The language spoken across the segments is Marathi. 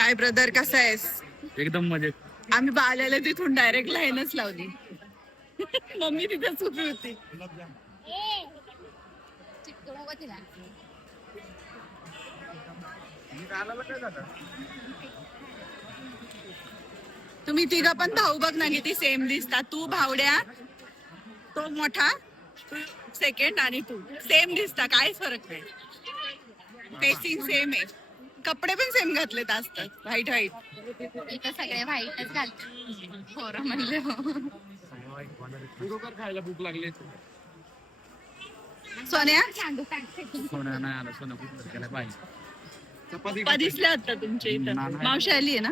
काय ब्रदर, कसा आहेस? एकदम मजेत. आम्ही बाल्याला तिथून डायरेक्ट लाईनच लावली. मम्मी तिथेच उभी होती. तुम्ही तिघं पण भाऊ बघ ना, किती सेम दिसता. तू भावड्या, तो मोठा, तू सेकंड आणि तू सेम दिसता. काहीच फरक नाही. फेसिंग सेम आहे. कपडे पण सेम घातलेत असतात, व्हाईट व्हाईट. इथं सगळे व्हाईटच घालतात पोरं म्हणले. बरोबर खायला भूक लागली. सोन्या, सोना नाही आला. सोना भूक लागली पाहिजे. पप्पा दिसले आता तुमच्या इथं. मावशी आली आहे ना?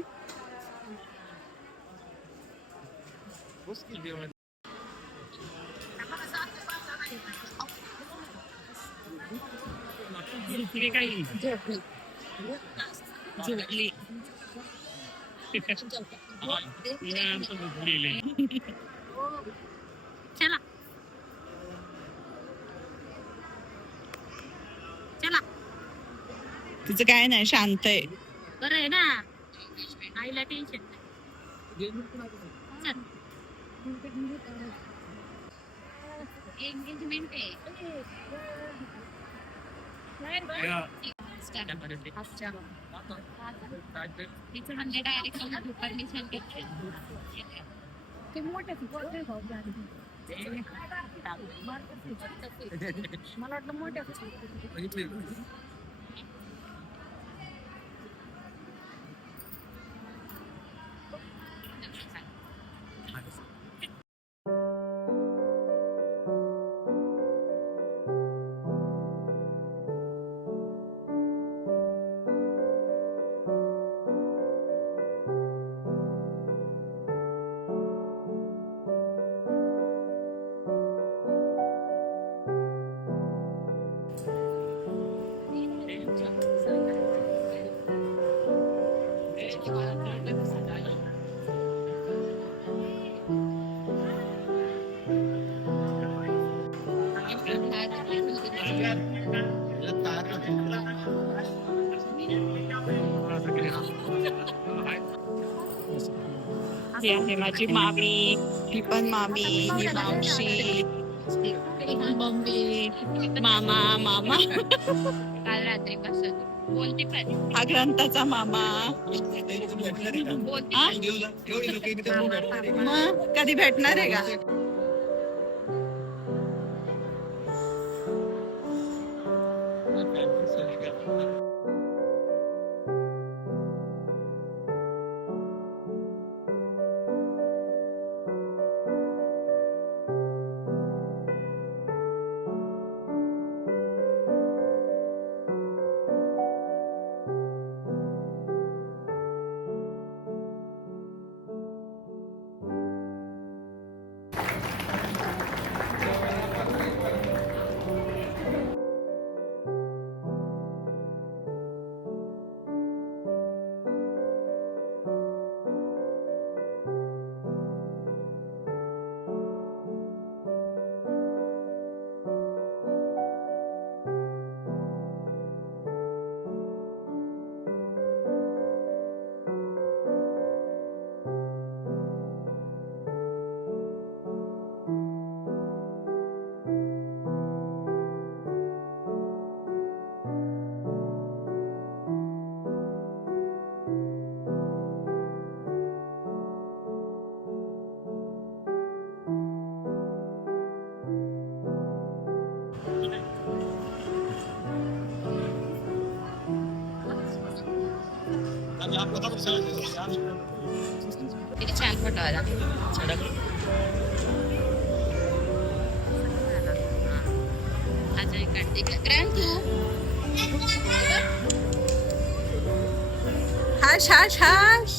झोपली काही झोपली. चला चला, तिचं काय नाही, शांत आहे. बरं आहे ना, आईला टेन्शन. एंगेजमेंट आहे. तिचं म्हणजे डायरेक्ट परमिशन घेतली. ते मोठे मला वाटलं मोठ्या ही आहे माझी मामी, ही पण मामी, ही मावशी, मम्मी, मामा. मामा काल रात्रीपासून बोलते पण. हा ग्रंथाचा मामा. मग कधी भेटणार आहे का? किती छान फोटो आला. अजय कार्तिक ग्रँड हाश हाश हाश.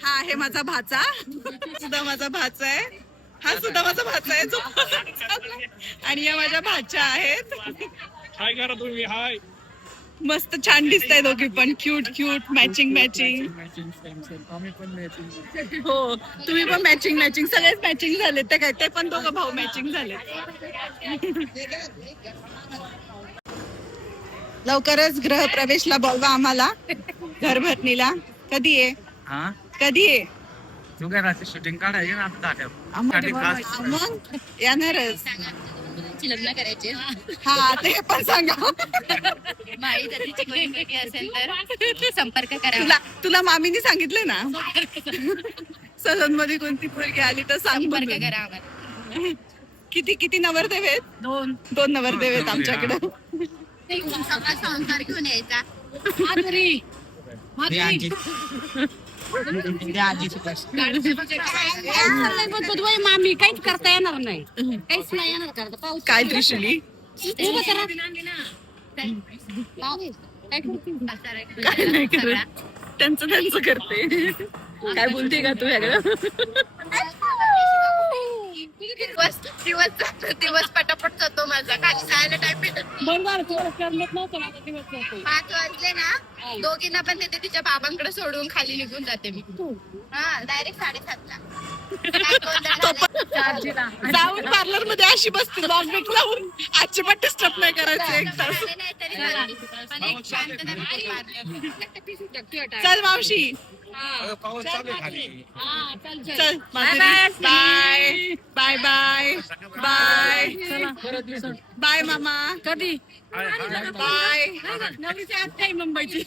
हा आहे माझा भाचा. सुद्धा माझा भाचा आहे. हा सुद्धा माझा भाचा आहे जो आणि या माझ्या भाच्या आहेत. हाय करा तुम्ही हाय. मस्त छान दिसताय दोघी पण, क्यूट क्यूट मॅचिंग मॅचिंग. आम्ही पण मॅचिंग. हो तुम्ही पण मॅचिंग मॅचिंग, सगळेच मॅचिंग झाले. ते काय ते पण दोघं भाऊ मॅचिंग झाले. लवकरच गृहप्रवेशला बोलवा आम्हाला, घरभरणीला. कधी आहे हा कधी आहे? तू काय रात्री शूटिंग काढायची ना आता मग येणारच. लग्न करायचे. हा ते पण सांगा. माई जर तिची कोणी मुलगी असेल तर संपर्क करा. तुला मामीने सांगितलं ना सलन मध्ये कोणती मुलगी आली तर सांग. संपर्क म्हणून. करा आम्हाला. किती किती नवरदेव आहेत? 2 नवरदेव आहेत आमच्याकडे. सगळा संसार घेऊन यायचा. मामी काहीच करता येणार नाही. काहीच नाही येणार करता. पाऊस काय त्रिशुली उभं करा. काय नाही करत, त्यांचं करते. काय बोलते का तू वेगळं? दिवस पटापट जातो माझा. खाली जायला टाइम भेटत नाही. बरोबर करमत नव्हतं माझा दिवस जातो. 5 वाजले ना, दोघींना पण तिथे तिच्या बाबांकडे सोडून खाली निघून जाते मी. हा डायरेक्ट 7:30ला. जाऊन पार्लर मध्ये अशी बसते बॉक्स बिक लावून. आजची पण डिस्टर्ब नाही करायचं एक तास. नाही तरी पण एक शांतता भेटेल पार्लर. चल मावशी पाऊस चालू आहे खाली. चल bye bye bye bye bye मामा. कधी बाय. नवरीची आज काही मुंबईची.